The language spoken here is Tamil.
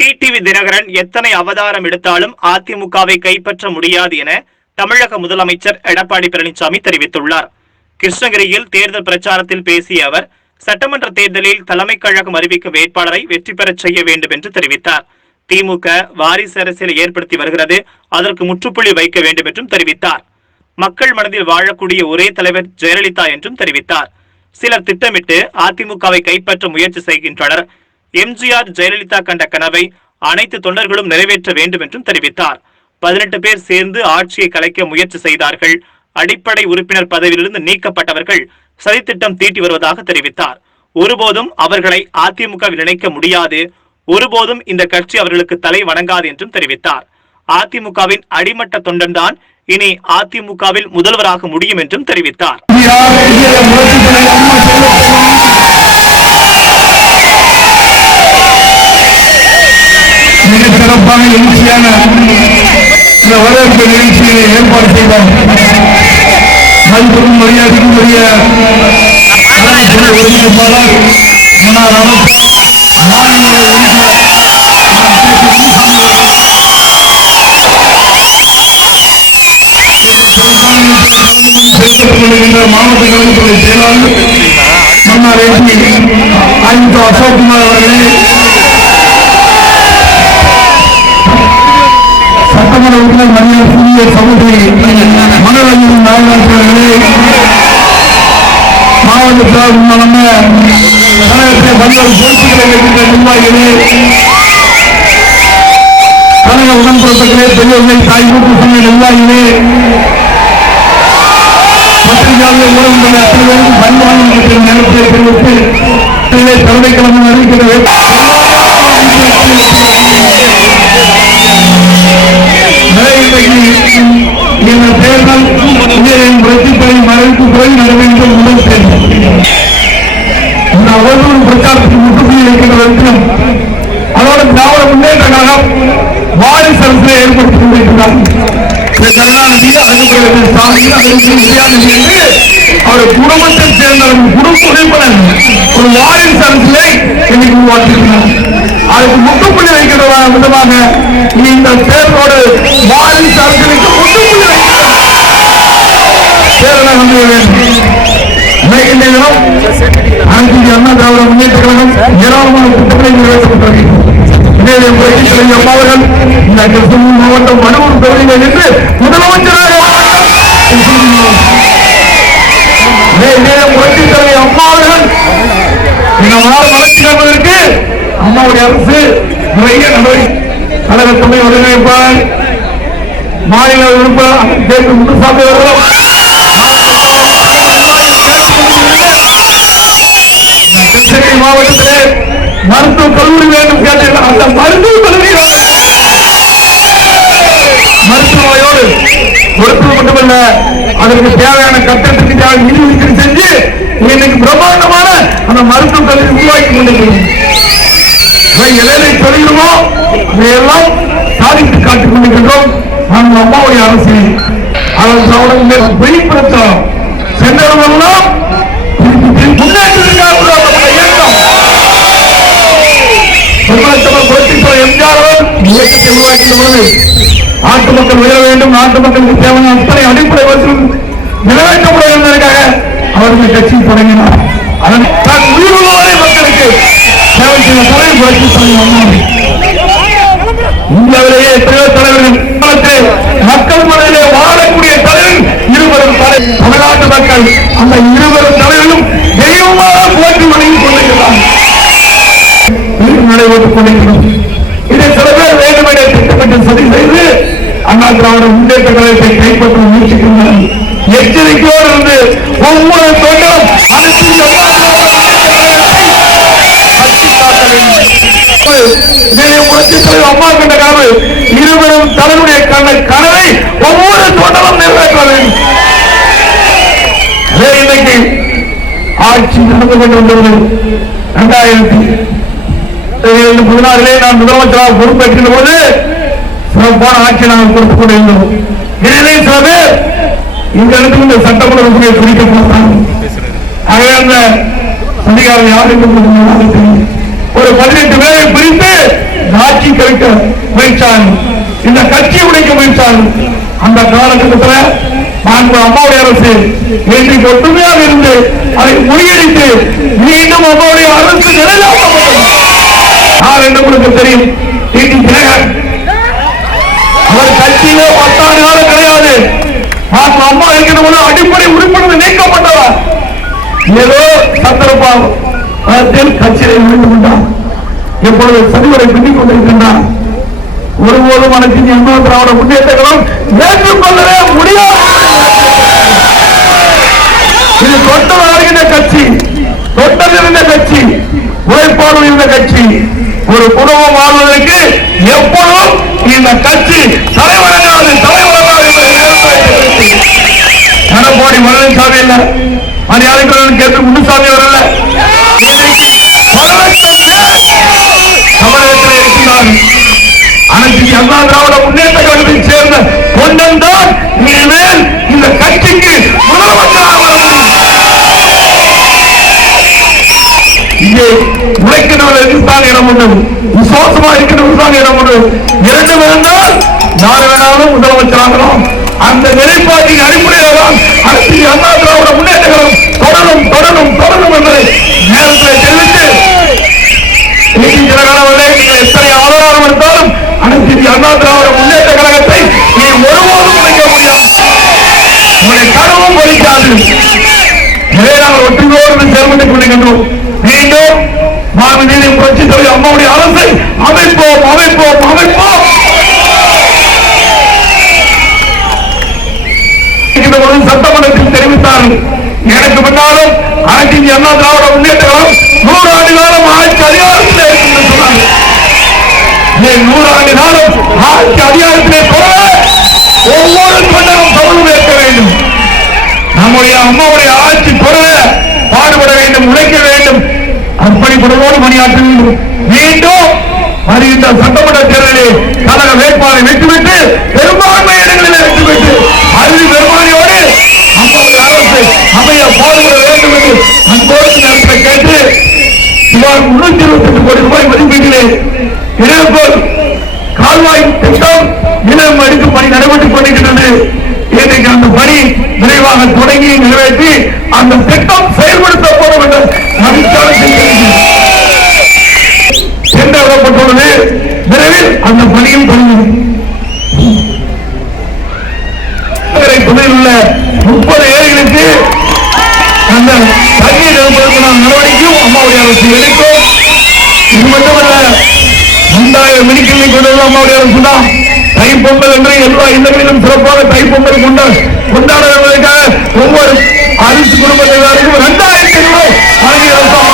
டிடிவி தினகரன் எத்தனை அவதாரம் எடுத்தாலும் அதிமுகவை கைப்பற்ற முடியாது என தமிழக முதலமைச்சர் எடப்பாடி பழனிசாமி தெரிவித்துள்ளார். கிருஷ்ணகிரியில் தேர்தல் பிரச்சாரத்தில் பேசிய அவர் சட்டமன்ற தேர்தலில் தலைமை கழகம் அறிவிக்கும் வேட்பாளரை வெற்றி பெறச் செய்ய வேண்டும் என்று தெரிவித்தார். திமுக வாரிசு அரசியலை ஏற்படுத்தி வருகிறது அதற்கு முற்றுப்புள்ளி வைக்க வேண்டும் என்றும் தெரிவித்தார். மக்கள் மனதில் வாழக்கூடிய ஒரே தலைவர் ஜெயலலிதா என்றும் தெரிவித்தார். சிலர் திட்டமிட்டு அதிமுகவை கைப்பற்ற முயற்சி செய்கின்றனர். எம்ஜிஆர் ஜெயலலிதா கண்ட கனவை அனைத்து தொண்டர்களும் நிறைவேற்ற வேண்டும் என்றும் தெரிவித்தார். பதினெட்டு பேர் சேர்ந்து ஆட்சியை கலைக்க முயற்சி செய்தார்கள். அடிப்படை உறுப்பினர் பதவியிலிருந்து நீக்கப்பட்டவர்கள் சதித்திட்டம் தீட்டி வருவதாக தெரிவித்தார். ஒருபோதும் அவர்களை அதிமுகவில் இணைக்க முடியாது. ஒருபோதும் இந்த கட்சி அவர்களுக்கு தலை வணங்காது என்றும் தெரிவித்தார். அதிமுகவின் அடிமட்ட தொண்டன்தான் இனி அதிமுகவில் முதல்வராக முடியும் என்றும் தெரிவித்தார். சிறப்பான எழுச்சியான இந்த வரவேற்பு நிகழ்ச்சியை ஏற்பாடு செய்தோம் மதிப்புக்கும் மரியாதைக்குரிய உரிய ஒருங்கிணைப்பாளர் முன்னாள் அமைச்சர் மாவட்ட கழகத்துறை செயலாளர் மன்னார் எம்பி அசோக்குமார் அவர்களே சட்டமன்ற உறுப்பினர் மணியர் புதிய சகோதரி மனோரஞ்சன் நாகராஜ் அவர்களே மாவட்ட கழகத்தை பல்வேறு பொறுப்புகளை இருக்கின்ற நிர்வாகிகளே கழக உடன்பிறப்புகளே பெரியவர்களே தாய் கூட்டு சங்க நிர்வாகிகளே பத்திரிகையாளர்கள் அத்தனை பண்பாடு நேரத்தை தெரிவித்து தலைமைக்கிழமை திரு கருணாநிதி என்று அவர் குடும்பத்தை குடும்ப உறுப்பினர் ஒரு அரசியலை இன்னைக்கு உருவாக்கியிருக்கிறார். அதுக்கு வைக்கிற விதமாக இந்த அரசியலுக்கு அண்ணா திராவிட முன்னேற்ற கழகம் ஏராளமான இந்த கிருஷ்ணகிரி மாவட்டம் வடவூர் தொகுதியில் நின்று முதல் அம்மாவுடைய அரசு நிறைய நடவடிக்கை கழக துணை ஒருங்கிணைப்பாளர் மாநில உறுப்பினர் கேட்டு முத்துசாமி அவர்களும் கிருஷ்ணகிரி மாவட்டத்திலே மருத்துவ கல்லூரி வேண்டும் கேட்டீர்கள். அந்த மருத்துவ கல்லூரி மருத்துவமனையோடு மருத்துவம் மட்டுமல்ல அதற்கு தேவையான கட்டணத்துக்கு தேவை நிதி ஒதுக்கீடு செஞ்சு இன்னைக்கு பிரம்மாண்டமான அந்த மருத்துவ கல்லூரி உருவாக்கி கொண்டிருக்கிறோம். எதை சொல்கிறோமோ இதையெல்லாம் சாதித்து காட்டிக் கொண்டிருக்கின்றோம். நம் அம்மாவுடைய அரசு அதன் அவருடைய வெளிப்படுத்தலாம் சென்றவர்களெல்லாம் முன்னேற்றத்திற்காக உருவாக்கப்பட்ட இயக்கம். தமிழகத்தில் புரட்சித்துறை எம்ஜிஆர் அவர்கள் இயக்கத்தை உருவாக்கிய பொழுது நாட்டு மக்கள் உயர வேண்டும். நாட்டு மக்களுக்கு தேவையான அத்தனை அடிப்படை வசதி நிறைவேற்றப்பட என்பதற்காக அவர்கள் கட்சி தொடங்கினார். அதன் தன் இந்தியாவிலேயே எத்தனையோ தலைவர்கள் மக்கள் மனதிலே வாழக்கூடிய தலைவர் இருவரும் தமிழ்நாட்டு மக்கள். அந்த இருவரும் தலைவர்களும் தெய்வமாக போற்றி வணங்கி கொண்டிருக்கிறார் நடைபெற்றுக் கொண்டிருக்கிறோம். இதை சில பேர் வேண்டுமென திட்டமிட்டு சதி செய்து அண்ணா திராவிட முன்னேற்ற கழகத்தை கைப்பற்ற முயற்சிக்கின்றனர். எச்சரிக்கையோடு இருந்து ஒவ்வொரு தொண்டரும் அரசியல் அம்மா கண்ட கனவு இருவரும் தலைவருடைய கண்ண கனவை ஒவ்வொரு தோட்டமும் நிறைவேற்ற வேண்டும் ஆட்சி நடந்து கொண்டிருந்தது இரண்டாயிரத்தி பதினாறிலே நான் முதலமைச்சராக பொறுப்பேற்கின்ற போது சிறப்பான ஆட்சி நாங்கள் கொடுத்துக் கொண்டிருந்தோம் இதிலே சில பேர் இந்த இடத்துல இந்த சட்டமன்ற உறுப்பினர் குறிக்கப்பட்டாங்க ஆகவே அந்த அதிகாரம் யாருக்கு தெரியும் ஒரு பதினெட்டு பேரை பிரித்து ஆட்சி கழிக்க முயற்சாங்க இந்த கட்சியை உடைக்க முயற்சாங்க அந்த காலகட்டத்தில் மாண்பு அம்மாவுடைய அரசு இன்றைக்கு ஒற்றுமையாக இருந்து அதை முறியடித்து மீண்டும் அம்மாவுடைய அரசு நிலைநாட்டப்பட்டது என்று உங்களுக்கு தெரியும்? டிடி தினகரன். அவர் கட்சியில பத்தாண்டு காலம் கிடையாது. மாண்பு அம்மா இருக்கிற போது அடிப்படை உறுப்பினர் நீக்கப்பட்டவர். ஏதோ சந்தர்ப்பத்தில் கட்சியை விழுந்து கொண்டார். எப்பொழுது சதிவரை பின்னிக் கொண்டிருக்கின்றார். ஒருபோதும் அனைத்து அண்ணா திராவிட முன்னேற்றங்களும் ஏற்றுக்கொள்ளவே முடியாது. இது தொட்டு வளர்கின்ற கட்சி தொட்டல் இருந்த கட்சி உழைப்பாளர் இருந்த கட்சி. ஒரு குடும்பம் வாழ்வதற்கு எப்பொழுதும் இந்த கட்சி தலைவரங்காது தலைவரங்காது என்பதை நினைவு எடப்பாடி பழனிசாமி இல்ல மரியாதைக்குள்ள கேட்டு இங்கே உழைக்கிறவர்களுக்கு தான் இடம் உண்டு. விசுவாசமா இருக்கிறவர்களுக்கு தான் இடம் உண்டு. இரண்டு இருந்தால் யார் வேணாலும் முதலமைச்சராகலாம் அந்த நிலைப்பாட்டின் அடிப்படையில் தான் அரசு அண்ணா திராவிட முன்னேற்றங்களும் தொடரும் தொடரும் தொடரும் என்பதை நேரத்தில் தெரிவித்து நீதி ஜனகணவர்களே நீங்கள் எத்தனை ஆதாரம் எடுத்தாலும் அனைத்து இந்திய அண்ணா திராவிட முன்னேற்ற கழகத்தை நீ ஒருபோதும் உடைக்க முடியாது உங்களுடைய கனவும் பலிக்காது எனவே நாங்கள் ஒற்றுமையோடு செயல்பட்டுக் கொண்டிருக்கின்றோம் மீண்டும் மாமனீதி புரட்சி அரசை அமைப்போம் அமைப்போம் அமைப்போம். சட்டமன்றத்தில் தெரிவித்தார்கள். எனக்கு பின்னாலும் அனைத்து இந்திய அண்ணா திராவிட முன்னேற்றம் நூறு ஆண்டு காலம் ஆட்சி அதிகாரத்தில் இருக்கும் என்று சொன்னார்கள். ஏன் நூறு ஆண்டு காலம் ஆட்சி அதிகாரத்திலே போல ஒவ்வொரு தொண்டரும் தமிழ் ஏற்க வேண்டும். நம்முடைய அம்மாவுடைய ஆட்சி பெற பாடுபட வேண்டும் உழைக்க வேண்டும் அர்ப்பணிப்புடனோடு பணியாற்ற மீண்டும் வருகின்ற சட்டமன்ற தேர்தலில் கழக வேட்பாளரை வெற்றிவிட்டு பெரும்பான்மை இடங்களில் வெற்றிவிட்டு அறுதி பெரும்பான்மையோடு அம்மாவுடைய அரசு அமைய பாடுபட வேண்டும் என்று அன்போடு நேரத்தை கேட்டு சுமார் முன்னூத்தி இருபத்தி எட்டு கோடி ரூபாய் மதிப்பீட்டிலே இதேபோல் கால்வாய் திட்டம் நிலம் எடுக்கும் பணி நடைபெற்றுக் கொண்டிருக்கிறது இன்னைக்கு அந்த பணி விரைவாக தொடங்கி நிறைவேற்றி அந்த திட்டம் செயல்படுத்தப்படும் என்ற சென்று விடப்பட்டுள்ளது விரைவில் அந்த பணியும் தொடங்கும். துணையில் உள்ள முப்பது ஏழைகளுக்கு அந்த தண்ணீர் நடவடிக்கையும் அம்மாவுடைய அரசு எடுக்கும். இது மட்டுமல்ல இரண்டாயிரம் மெடிக்கலை கொண்டு அம்மாவுடைய அரசு தான். தைப்பொங்கல் என்று எல்லா இடங்களிலும் சிறப்பாக தைப்பொங்கல் கொண்டாடுவதற்காக ஒவ்வொரு அரசு குடும்பத்தினருக்கும் இரண்டாயிரத்தி இருபது